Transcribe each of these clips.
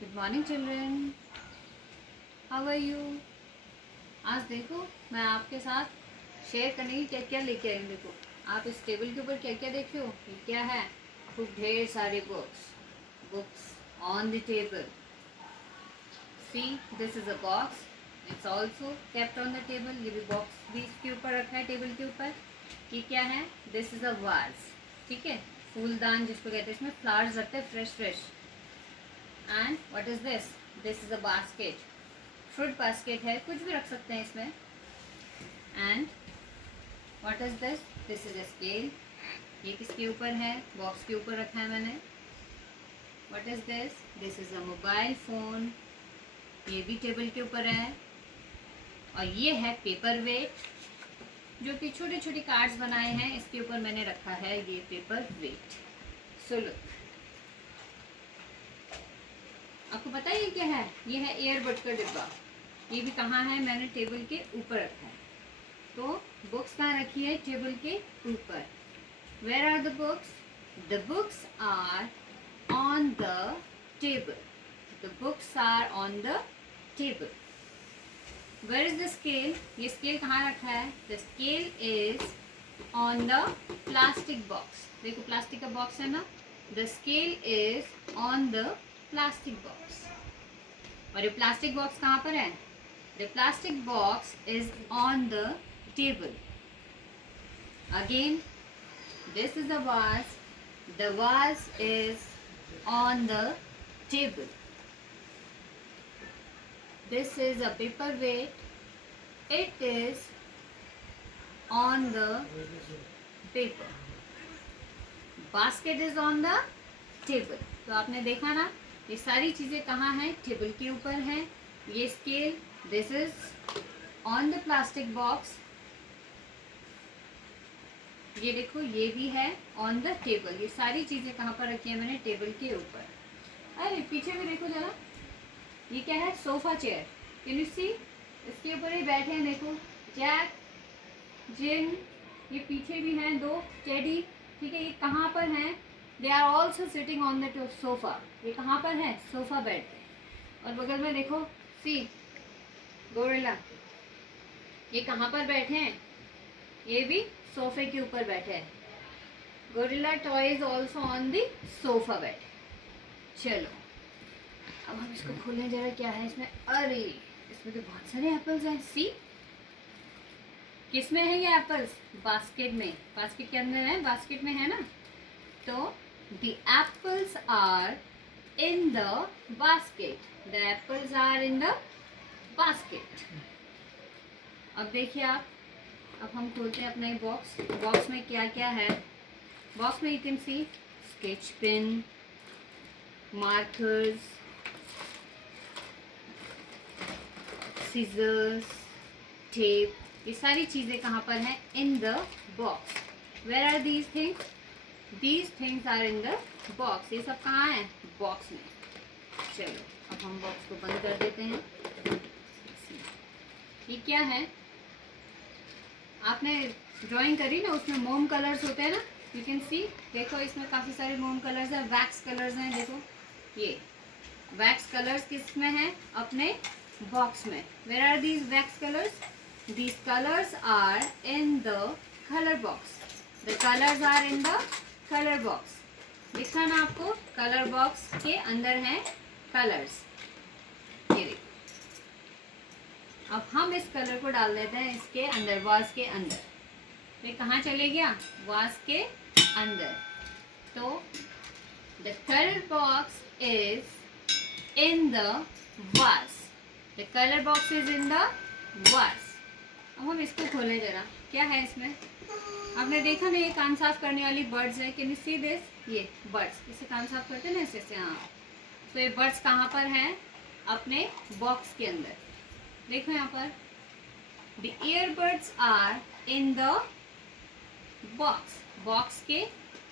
Good morning children, how are you. आज देखो मैं आपके साथ शेयर करने की क्या क्या लेके आई हूँ। देखो आप इस टेबल के ऊपर क्या क्या देख रहे हो, ये क्या है। खूब ढेर सारे books on the table. See this is a box, it's also kept on the table. ये भी बॉक्स भी इसके ऊपर रखा है टेबल के ऊपर। ये क्या है, दिस इज अ वाज, ठीक है, फूलदान जिसको कहते हैं, इसमें फ्लावर्स रखते हैं fresh fresh. And what is this, this is a basket, fruit basket है, कुछ भी रख सकते हैं इसमें। And what is this, this is a scale. ये किसके ऊपर है, बॉक्स के ऊपर रखा है मैंने। What is this, this is a mobile phone, ये भी टेबल के ऊपर है। और ये है पेपर वेट, जो कि छोटे छोटे कार्ड्स बनाए हैं, इसके ऊपर मैंने रखा है ये पेपर वेट। सो लुक, आपको पता है ये क्या है, ये है एयरबड का डिब्बा। ये भी कहाँ है, मैंने टेबल के ऊपर रखा है। तो बुक्स कहाँ रखी है, टेबल के ऊपर। Where are the books, the books are on the table, the books are on the table. Where is the scale, ये स्केल कहाँ रखा है, the scale is on the plastic box. देखो प्लास्टिक का बॉक्स है ना, the scale is on the plastic box. और ये प्लास्टिक बॉक्स कहाँ पर है, the plastic box is on the table. Again, this is a vase, the vase is on the table. This is a paperweight, it is on the paper. Basket is on the table. तो आपने देखा ना, ये सारी चीज़ें कहाँ हैं, table के ऊपर हैं। ये scale, this is on the plastic box. ये देखो ये भी है ऑन द टेबल। ये सारी चीज़ें कहाँ पर रखी है मैंने, टेबल के ऊपर। अरे पीछे भी देखो जरा, ये क्या है, सोफा चेयर। कैन यू सी, इसके ऊपर ही बैठे हैं, देखो जैक, जिन, ये पीछे भी हैं दो टेडी, ठीक है। ये कहाँ पर हैं, they are also sitting on the sofa. ये कहाँ पर है, सोफा बेड पे। और बगल में देखो सी गोरिल्ला, ये कहाँ पर बैठे हैं, ये भी सोफे के ऊपर बैठे हैं। Gorilla toy is also on the sofa bed. चलो अब हम इसको खोलें जरा, क्या है इसमें। अरे इसमें तो बहुत सारे एप्पल्स हैं। सी, किस में है ये एप्पल्स, बास्केट में, बास्केट के अंदर है, बास्केट में है ना। तो the apples are in the basket, the apples are in the basket. अब देखिए आप, अब हम खोलते हैं अपना ये बॉक्स। बॉक्स में क्या क्या है, बॉक्स में you can see sketch pen, markers, scissors, tape, ये सारी चीज़ें कहाँ पर हैं, in the box. Where are these things, these things are in the box. ये सब कहाँ है, बॉक्स में। चलो अब हम बॉक्स को बंद कर देते हैं। ये क्या है, आपने ड्राइंग करी ना, उसमें मोम कलर्स होते हैं ना, यू कैन सी। देखो इसमें काफ़ी सारे मोम कलर्स हैं, वैक्स कलर्स हैं। देखो ये वैक्स कलर्स किस में है, अपने बॉक्स में। Where are these wax colours, these colours are in the colour box, the colours are in the colour box. दिखा ना आपको, कलर बॉक्स के अंदर हैं कलर्स। ये देखो, अब हम इस कलर को डाल देते हैं इसके अंदर, वाज के अंदर। तो कहाँ चले गया, वाज के अंदर। तो the colour box is in the was, the colour box is in the was. अब हम इसको खोलें जरा, क्या है इसमें। आपने देखा ना, ये कान साफ करने वाली बर्ड्स है, कैन यू सी दिस, ये बर्ड्स, इसे कान साफ करते हैं ना ऐसे से। हाँ, तो ये बर्ड्स कहाँ पर हैं, अपने बॉक्स के अंदर। देखो यहाँ पर, the earbuds are in the box, box के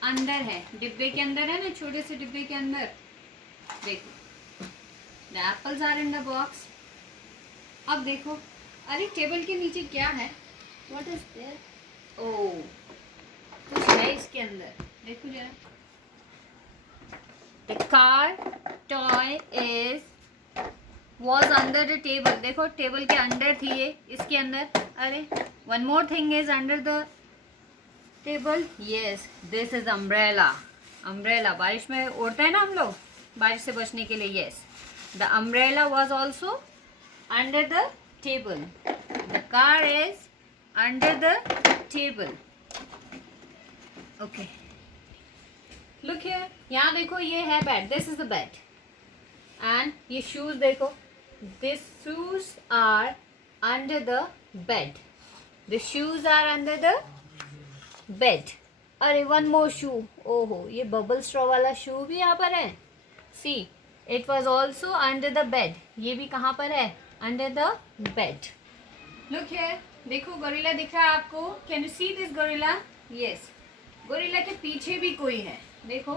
अंदर है, डिब्बे के अंदर है ना, छोटे से डिब्बे के अंदर। देखो the apples are in the box. अब देखो, अरे टेबल के नीचे क्या है, व्हाट इज देयर, ओ कुछ है इसके अंदर। देखो जरा, the car toy is was under the table. देखो टेबल के अंडर थी ये, इसके अंदर. अरे one more thing is under the table. Yes, this is umbrella. Umbrella बारिश में ओढ़ते हैं ना हम लोग, बारिश से बचने के लिए. Yes, the umbrella was also under the table. The car is under the table. Okay, look here. यहाँ देखो ये है bed. This is the bed. And ये शूज देखो. This shoes are under the bed. The shoes are under the bed. अरे one more shoe. ओहो, ये bubble straw वाला शू भी यहाँ पर है. See, it was also under the bed. ये भी कहाँ पर है? Under the bed. Look here. देखो गोरिल्ला दिख रहा है आपको? Can you see this gorilla? Yes, gorilla के पीछे भी कोई है. देखो,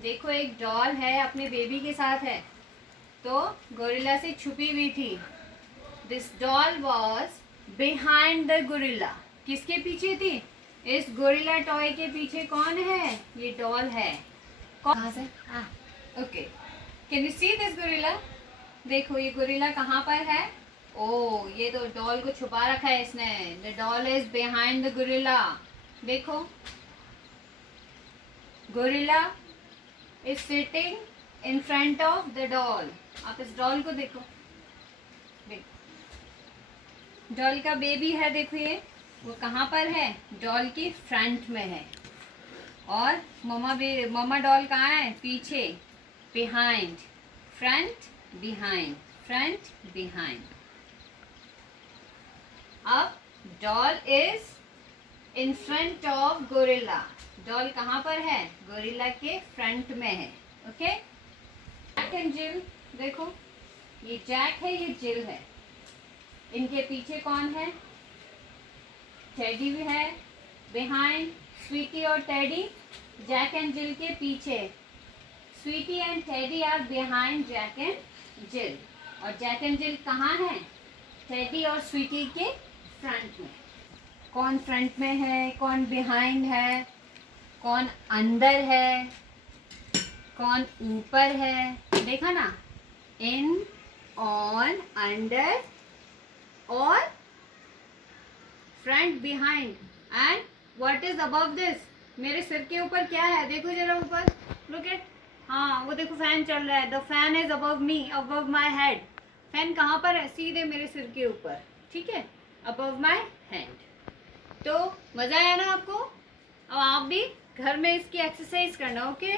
देखो एक डॉल है, अपने बेबी के साथ है, तो गोरिल्ला से छुपी हुई थी. This doll was behind the gorilla. किसके पीछे थी? इस गोरिल्ला टॉय के पीछे कौन है? ये डॉल है. कहाँ से? Okay, can you see this gorilla? देखो ये गोरिल्ला कहाँ पर है? ओ, ये तो डॉल को छुपा रखा है इसने. The doll is behind the gorilla. देखो, gorilla is sitting in front of the doll. आप इस डॉल को देखो. डॉल का बेबी है, देखो ये वो कहाँ पर है? डॉल के फ्रंट में है. और ममा डॉल कहाँ है? पीछे. Behind, front, behind, front, behind. अब doll is in front of gorilla. Doll कहाँ पर है? गोरिल्ला के फ्रंट में है. ओके, जैक एंड जिल. देखो, ये जैक है, ये जिल है. इनके पीछे कौन है? टेडी भी है. बिहाइंड स्वीटी और टेडी. जैक एंड जिल के पीछे. Sweetie and Teddy are behind Jack and Jill. और जैक एंड जिल कहाँ है? टेडी और स्वीटी के फ्रंट में. कौन फ्रंट में है, कौन बिहाइंड है, कौन अंदर है, कौन ऊपर है? देखा ना? इन, ऑन, अंडर और front, behind. And what is above this? मेरे सिर के ऊपर क्या है? देखो जरा ऊपर. Look at. हाँ, वो देखो फैन चल रहा है. The fan is above me, above my head. Fan कहाँ पर है? सीधे मेरे सिर के ऊपर. ठीक है, अबव माई हैंड. तो मज़ा आया ना आपको? अब आप भी घर में इसकी एक्सरसाइज करना. ओके.